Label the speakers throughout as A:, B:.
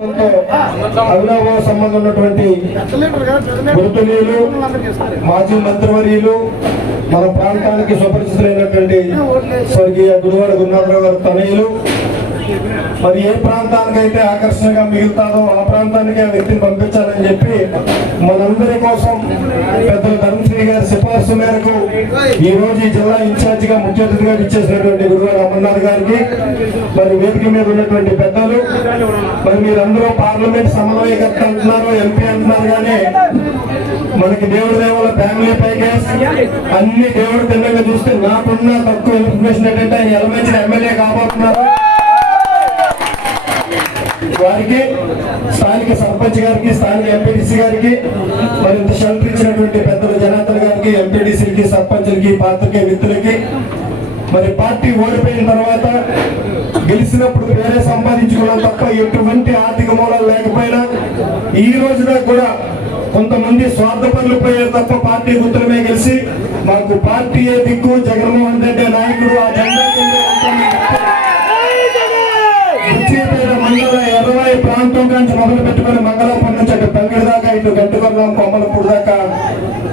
A: అవినాభావ సంబంధం ఉన్నటువంటి గురుతులీలు మాజీ మంత్రివర్యులు మన ప్రాంతానికి సుపరిచితులైనటువంటి స్వర్గీయ గురువాడ గురునాథరావు గారు తనయులు మరి ఏ ప్రాంతానికైతే ఆకర్షణగా మిగులుతారో ఆ ప్రాంతానికి ఆ వ్యక్తిని పంపించాలని చెప్పి మనందరి కోసం పెద్దలు ధర్మశ్రీ గారి సిఫార్సు మేరకు ఈ రోజు ఈ జిల్లా ఇన్ఛార్జిగా ముఖ్య అతిథిగా ఇచ్చేసినటువంటి గురువారు అమర్నాథ్ గారికి మరి వేదిక మీద ఉన్నటువంటి పెద్దలు మరి మీరందరూ పార్లమెంట్ సమన్వయకర్త అంటున్నారు ఎంపీ అంటున్నారు కానీ మనకి దేవుడి దేవుల ఫ్యామిలీ ప్యాకేజ్ అన్ని దేవుడి తిన్నగా చూస్తే నాకున్న తక్కువ ఇన్ఫర్మేషన్ ఏంటంటే ఆయన ఎలమెంచిన ఎమ్మెల్యే కాబోతున్నారు. వారికి స్థానిక సర్పంచ్ గారికి స్థానిక ఎంపీడీసీ గారికి మరి ఇంత షెల్టర్ ఇచ్చినటువంటి పెద్దలు జనార్దన్ గారికి ఎంపీడీసీలకి సర్పంచ్లకి పాత్రికే మిత్రులకి మరి పార్టీ ఓడిపోయిన తర్వాత గెలిచినప్పుడు వేరే సంపాదించుకోవడం తప్ప ఎటువంటి ఆర్థిక మూలాలు లేకపోయినా ఈ రోజున కూడా కొంతమంది స్వార్థ పనులు పోయారు తప్ప పార్టీ గుర్తులమే గెలిచి మాకు పార్టీ దిక్కు జగన్మోహన్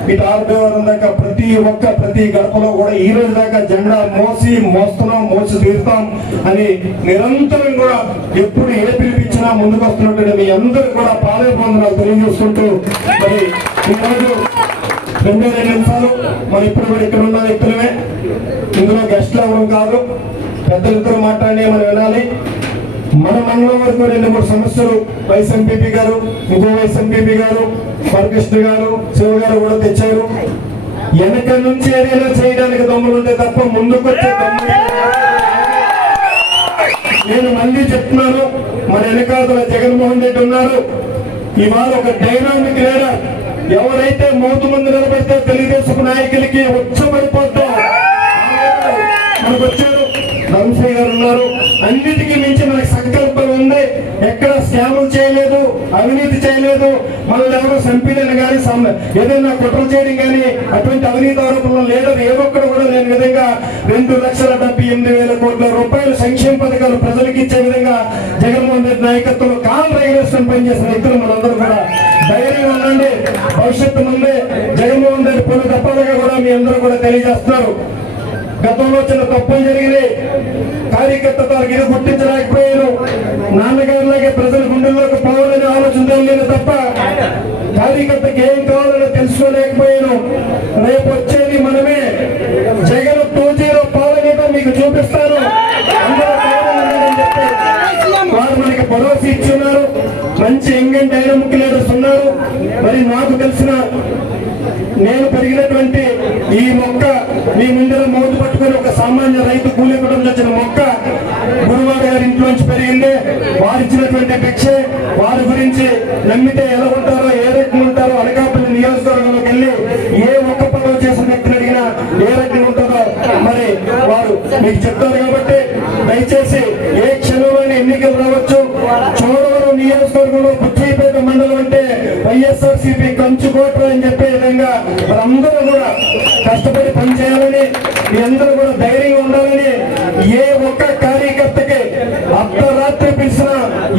A: ఇటు ఆర్డవరం దాకా ప్రతి ఒక్క ప్రతి గడపలో కూడా ఈ రోజు దాకా జెండా మోసి మోస్తున్నాం మోసి తీరుతాం అని నిరంతరం కూడా ఎప్పుడు ఏ పిలిపించినా ముందుకు వస్తున్నట్టు మీ అందరూ కూడా పాలే పొందనాలు తెలియజేసుకుంటూ మరి ఈరోజు రెండు వేల నిమిషాలు మరి ఇప్పుడు కూడా ఇక్కడ ఉన్న వ్యక్తులమే. ఇందులో గెస్ట్లు అవ్వడం కాదు. పెద్దలిద్దరు మాట్లాడి మనం వినాలి. మన మండలం రెండు మూడు సమస్యలు. వైస్ ఎంపీపీ గారు ఉప వైస్ ఎంపీపీ గారు బాలకృష్ణ గారు శివ గారు కూడా తెచ్చారు. వెనక నుంచి ఏదైనా చేయడానికి దమ్ములు ఉంటే తప్ప ముందుకు నేను మళ్ళీ చెప్తున్నాను మన వెనకాతల జగన్మోహన్ రెడ్డి ఉన్నారు. ఇవాళ ఒక డైనామిక్ లీడర్ ఎవరైతే మౌతు ముందు నిలబడితే తెలుగుదేశం నాయకులకి ఉచ్చబడిపోతాం మనకు వచ్చారు వంశీ గారు ఉన్నారు? అన్నిటికీ మించి మనకి సంకల్పం ఉంది. ఎక్కడ స్కాములు చేయలేదు అవినీతి చేయలేదు. మనల్ని ఎవరు చంపినని కానీ ఏదైనా కుట్ర చేయడం కానీ అటువంటి అవినీతి ఆరోపణలు లేదు. ఏ కూడా లేని విధంగా రెండు లక్షల డెబ్బై ఎనిమిది వేల కోట్ల రూపాయలు సంక్షేమ పథకాలు ప్రజలకు ఇచ్చే విధంగా జగన్మోహన్ రెడ్డి నాయకత్వంలో కాల్ రెగ్యులేషన్ పనిచేసిన వ్యక్తులు మనందరూ కూడా ధైర్యంగా ఉండండి. భవిష్యత్తు ముందే జగన్మోహన్ రెడ్డి పలు తప్పాలుగా కూడా మీ అందరూ కూడా తెలియజేస్తున్నారు. గతంలో చిన్న తప్పులు జరిగినాయి. కార్యకర్త తనకి ఇది గుర్తించలేకపోయారు. నాన్నగారిలాగే ప్రజల గుండెల్లోకి పోవాలనే ఆలోచన లేదు తప్ప కార్యకర్తకి ఏం కావాలని తెలుసుకోలేకపోయాను రేపు వచ్చేది మనమే. జగన్ టూ జీరో పాలనీతో మీకు చూపిస్తాను. అందరూ వారు మనకి భరోసా ఇచ్చున్నారు. మంచి ఎంగన్ డైనమిక్ లీడర్స్ ఉన్నారు. మరి నాకు తెలిసిన నేను పెరిగినటువంటి ఈ మొక్క మీ ముందర మౌతు పట్టుకుని ఒక సామాన్య రైతు కూలి కుటుంబం వచ్చిన మొక్క గురువారు గారి ఇంట్లోంచి పెరిగిందే. వారిచ్చినటువంటి భిక్ష వారి గురించి నమ్మితే ఎలా ఉంటారో ఏ రకంగా ఉంటారో అనగా కూడా ధైర్యం ఉండాలని ఏ ఒక్క కార్యకర్తకి అర్ధరాత్రి పిలిచినా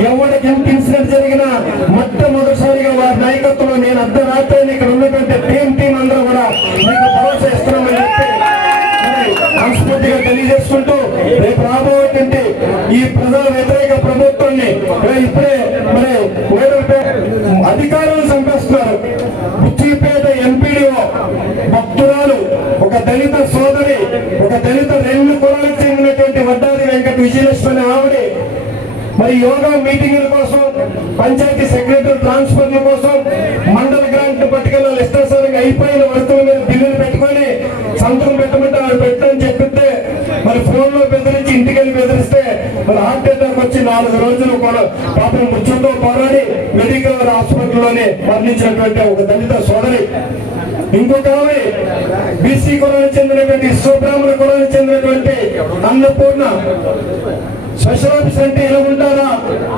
A: ఎవరికి ఎంత ఇన్సిడెంట్ జరిగినా మొట్టమొదటిసారిగా వారి నాయకత్వంలో నేను అర్ధరాత్రి ఇక్కడ ఉన్నటువంటి టీం టీం అందరూ కూడా మీకు భరోసా ఇస్తున్నామని చెప్పి మరి మనస్ఫూర్తిగా తెలియజేసుకుంటూ రేపు రాబోయేటువంటి ఈ ప్రజా వ్యతిరేక ప్రభుత్వాన్ని ఇప్పుడే మరి వేరే అధికారులు చంపేస్తున్నారు. బుచ్చిపేట ఎంపీడీఓ భక్తురాలు ఒక దళిత సోదరు మరి యోగా మీటింగుల కోసం పంచాయతీ సెక్రటరీ ట్రాన్స్ఫర్ల కోసం మండల గ్రాంట్ పట్టుకెళ్ళ లిస్టాసారంగా అయిపోయిన వస్తువుల మీద బిల్లులు పెట్టుకొని సంతకం పెట్టమంటే ఆడు పెట్టని చెప్పితే మరి ఫోన్లో బెదిరించి ఇంటికెళ్ళి బెదిరిస్తే మరి హార్ట్ అటాక్ వచ్చి నాలుగు రోజులు కూడా పాపం మృత్యుతో పోరాడి మెడికల్ హాస్పిటల్లోనే మరణించినటువంటి ఒక దళిత సోదరి. ఇంకొక ఆమె బీసీ కులానికి చెందినటువంటి సుబ్రాహ్మణ కులానికి చెందినటువంటి అన్నపూర్ణ. స్పెషల్ ఆఫీస్ అంటే ఎలాగుంటారా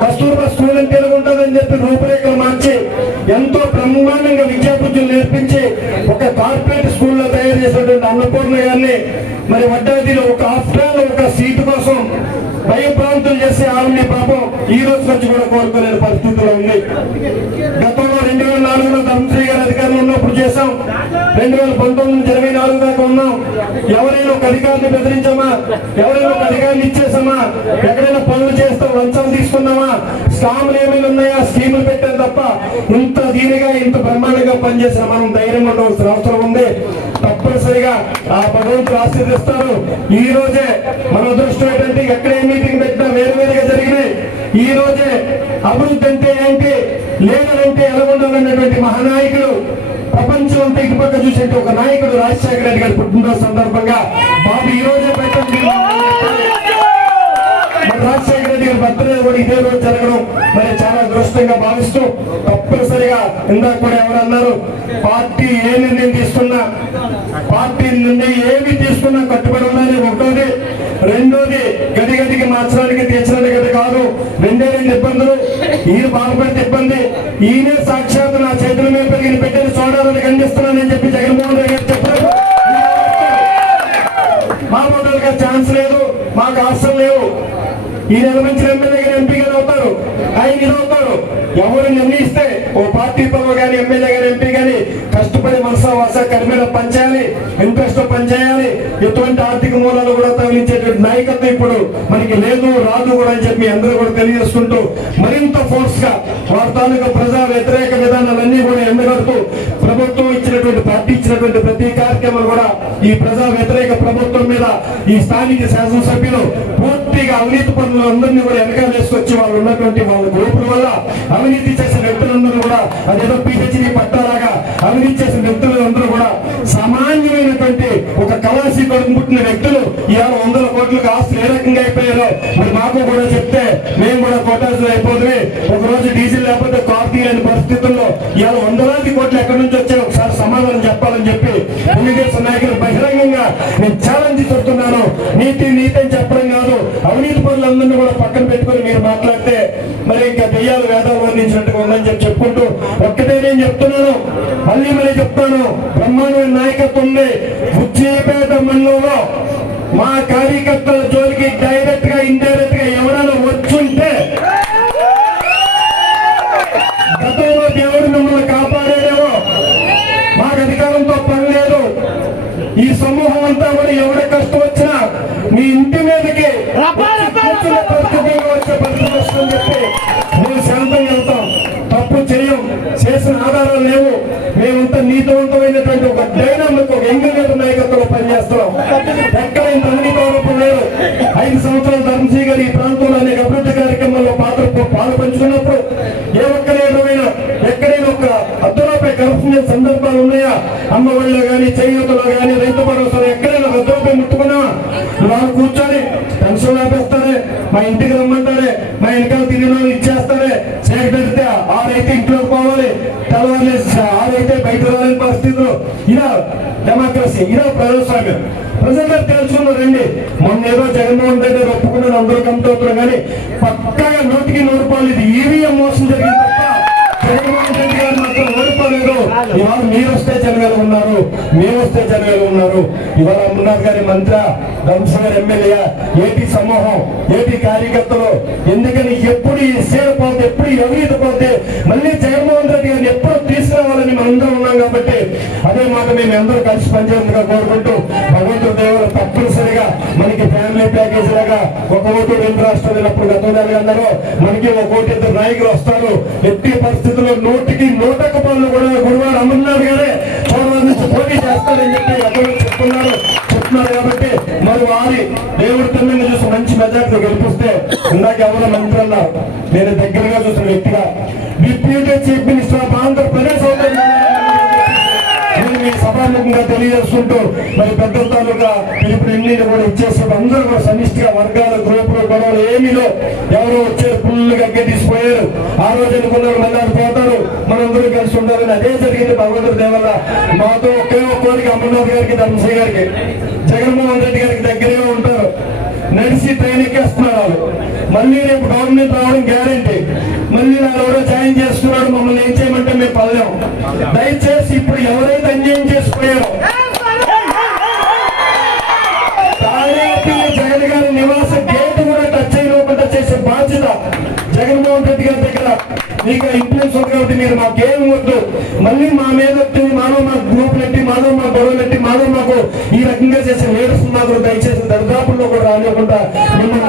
A: కస్తూర్బా స్కూల్ అంటే ఎలాగుంటుందని చెప్పి రూపురేఖలు మార్చి ఎంతో బ్రహ్మాండంగా విద్యాబుద్ధులు నేర్పించి ఒక కార్పొరేట్ స్కూల్లో తయారు చేసినటువంటి అన్నపూర్ణ గారిని మరి వడ్డాదిలో ఒక ఆఫ్టర్ ఒక సీటు కోసం భయప్రాంతులు చేసే ఆవిడ్ని పాపం ఈ రోజు నుంచి కూడా కోరుకోలేని పరిస్థితిలో ఉంది. గతంలో రెండు వేల నాలుగులో ధర్మశ్రీ గారి అధికారంలో ఉన్నప్పుడు చేశాం. రెండు వేల పంతొమ్మిది నుంచి ఇరవై నాలుగు దాకా ఉన్నాం. ఎవరైనా ఒక అధికారిని బెదిరించామా? ఎవరైనా ఒక అధికారిని ఇచ్చేసామా? ఎక్కడైనా పనులు చేస్తాం లంచం తీసుకున్నామా? స్కాములు ఏమైనా ఉన్నాయా? స్కీములు పెట్టారు తప్ప ఇంత దీనిగా ఇంత బ్రహ్మాండంగా పనిచేసిన మనం ధైర్యం ఉండవలసిన అవసరం ఉంది. తప్పనిసరిగా ఆ భగవంతుడు ఆశీర్దిస్తారు ఈ రోజే మన అదృష్టం ఏంటంటే ఎక్కడే మీటింగ్ పెట్టినా వేరువేరుగా జరిగినాయి. ఈ రోజే అభివృద్ధి అంటే ఏంటి? లేదంటే ఎలా ఉండాలన్నటువంటి మహానాయకులు ప్రపంచం అంతా ఇటు పక్క చూసేట్టు ఒక నాయకుడు రాజశేఖర రెడ్డి గారి పుట్టినరోజు సందర్భంగా బాబు ఈ రోజే పెట్టండి రాజశేఖర రెడ్డి గారి బర్త్డే కూడా ఇదే రోజు జరగడం మరి చాలా దృష్టంగా భావిస్తూ తప్పనిసరిగా ఇందాక కూడా ఎవరు అన్నారు పార్టీ ఏ నిర్ణయం తీసుకున్నా పార్టీ నుండి ఏమి తీసుకున్నా కట్టుబడి ఉండాలి. ఒకటోది రెండోది గది గదికి మార్చడానికి తీర్చడానికి గది కాదు. రెండే రెండు ఇబ్బందులు. ఈయన బాధపడితే ఇబ్బంది. ఈయనే సాక్షాత్ నా చేతుల మీద పెరిగిన పెట్టిన చూడాలని ఖండిస్తున్నానని చెప్పి జగన్మోహన్ రెడ్డి గారు చెప్పారు మా మొదలుగా ఛాన్స్ లేదు మాకు అవసరం లేవు. ఈ నెల నుంచి ఎమ్మెల్యే గారు ఎంపీ గారు అవుతారు. ఆయన ఇది అవుతారు. ఎవరు నిర్ణయిస్తే ఓ పార్టీ పదవి కానీ ఎమ్మెల్యే గారు ఎంపీ కానీ కష్టపడి మనసా వాస కడిమీద పనిచేయాలి ఇంట్రెస్ట్ పనిచేయాలి ఎటువంటి ఆర్థిక మూలాలు కూడా తగిలించేటువంటి నాయకత్వం ఇప్పుడు మనకి లేదు రాదు కూడా అని చెప్పి అందరూ కూడా తెలియజేసుకుంటూ మరింత ఫోర్స్గా వారి తాలూకా ప్రజా వ్యతిరేక విధానాలన్నీ కూడా ఎండగడుతూ ప్రభుత్వం ఇచ్చినటువంటి ప్రతి కార్యక్రమం కూడా ఈ ప్రజా వ్యతిరేక ప్రభుత్వం మీద ఈ స్థానిక శాసనసభ్యులు పూర్తిగా అవినీతి పనులు అందరినీ కూడా వెనకాల వేసుకొచ్చి వాళ్ళు ఉన్నటువంటి వాళ్ళ గ్రూపుల వల్ల అవినీతి చేసిన వ్యక్తులందరూ కూడా అదేదో పిహెచ్డి పట్టాలాగా అవినీతి చేసిన వ్యక్తులందరూ కూడా సామాన్యమైనటువంటి ఒక కళాశీ కొడుకు వ్యక్తులు ఇవాళ వందల కోట్లకు ఆస్తులు ఏ రకంగా అయిపోయారో మరి మాకు కూడా చెప్తే మేము కూడా కోటాసులు అయిపోతుంది ఒక రోజు డీజిల్ లేకపోతే కార్ లేని పరిస్థితుల్లో ఇవాళ తెలుగుదేశం నాయకులు బహిరంగంగా నేను ఛాలెంజ్ చెప్తున్నాను నీతి నీతి అని చెప్పడం కాదు. అవినీతి పనులందరినీ కూడా పక్కన పెట్టుకొని మీరు మాట్లాడితే మరి ఇంకా దెయ్యాలు వేదాలు వర్ణించినట్టుగా ఉందని చెప్పి చెప్పుకుంటూ ఒక్కటే నేను చెప్తున్నాను. మళ్ళీ మళ్ళీ చెప్తాను బ్రహ్మాండమైన నాయకత్వం ఉంది బుచ్చిపేట మండలంలో మా కార్యకర్తల జోలికి డైరెక్ట్గా ఇండైరెక్ట్గా ఎవరైనా వచ్చుంటే గతంలో దేవుడు మిమ్మల్ని కాపాడేదేమో మాకు అధికారంతో పని లేదు ఈ సమూహం అంతా కూడా ఎవరి కష్టం వచ్చినా మీ ఇంటి మీదకి వచ్చే పరిస్థితి వస్తుందని చెప్పి పోవాలి తెల్లవారులేసి ఆరైతే బయట రాలేని పరిస్థితులు ఇలా డెమోక్రసీ ఇలా ప్రజాస్వామ్యం. ప్రజలందరూ తెలుసుకున్న రండి. మొన్న ఏదో జగన్మోహన్ రెడ్డి గారు ఒప్పుకున్నాడు అందరూ కమిటవుతున్నారు కానీ పక్కగా నోటికి నూరు రూపాయలు ఇది ఈవీఎం మోసం జరిగింది తప్ప జగన్మోహన్ రెడ్డి గారు మాత్రం ఓడిపోలేదు ఇవాళ మీరు వస్తే జనగలు ఉన్నారు మేము వస్తే జనగలు ఉన్నారు. ఇవాళ అమర్నాథ్ గారి మంత్రి ధంస గారి ఎమ్మెల్యే ఏపీ సమూహం ఏపీ కార్యకర్తలు ఎందుకని ఎప్పుడు ఈ సేవ పోతే ఎప్పుడు ఈ పోతే అందరూ కలిసి పనిచేయాలని కోరుకుంటూ భగవంతుడు దేవుడు తప్పనిసరిగా మనకి ఫ్యామిలీ ప్యాకేజ్ లాగా ఒక ఓటు రెండు రాష్ట్రాలు వెళ్ళినప్పుడు గతంలో అందరూ మనకి ఒక కోటి ఇద్దరు నాయకులు వస్తారు. ఎట్టి పరిస్థితుల్లో నూటికి నూటకు పనులు కూడా గురువారు అమర్నాథ్ గారే చోడవరం నుంచి పోటీ చేస్తారని చెప్పి గతంలో చెప్తున్నారు. చెప్తున్నారు కాబట్టి మరి వారి దేవుడి తల్లిని చూసి మంచి మెజార్టీ గెలిపిస్తే ఇందాక ఎవరో మంత్రి అన్నారు. నేను దగ్గరగా చూసిన వ్యక్తిగా. డిప్యూటీ చీఫ్ సభాముఖంగా తెలియజేస్తుంటూ మరి పెద్ద తాలూకా పిలుపు ఎన్నిని కూడా ఇచ్చేస్తూ అందరూ కూడా సమిష్టిగా వర్గాల గ్రూపులు గొడవలు ఏమీలో ఎవరో వచ్చే ఫుల్గా తీసిపోయారు. ఆ రోజు అనుకున్నారు మళ్ళీ పోతారు. మనందరూ కలిసి ఉండాలని అదే జరిగింది భగవంతుడి దేవల్ల మాతో ఒకే ఒక అమర్నాథ్ గారికి ధర్మశ్రీ గారికి. జగన్మోహన్ రెడ్డి గారికి దగ్గరే ఉంటారు. నడిచి ట్రైన్ ఎక్కేస్తున్నారు వాళ్ళు. మళ్ళీ రేపు గవర్నమెంట్ రావడం గ్యారంటీ. మళ్ళీ నా ఎవరో జాయిన్ చేస్తున్నాడు మమ్మల్ని ఏం చేయమంటే మేము పడలేం. దయచేసి ఇప్పుడు ఎవరైతే అన్యాయం చేసిపోయారో మీరు మాకేం వద్దు. మళ్ళీ మా మీద మానవ మా గ్రూప్ నెట్టి మానవ మా గొడవ నెట్టి మానవ మాకు ఈ రకంగా చేసే నేడుస్తున్నారు దయచేసి దరిదాపుల్లో కూడా రానివ్వకుండా మిమ్మల్ని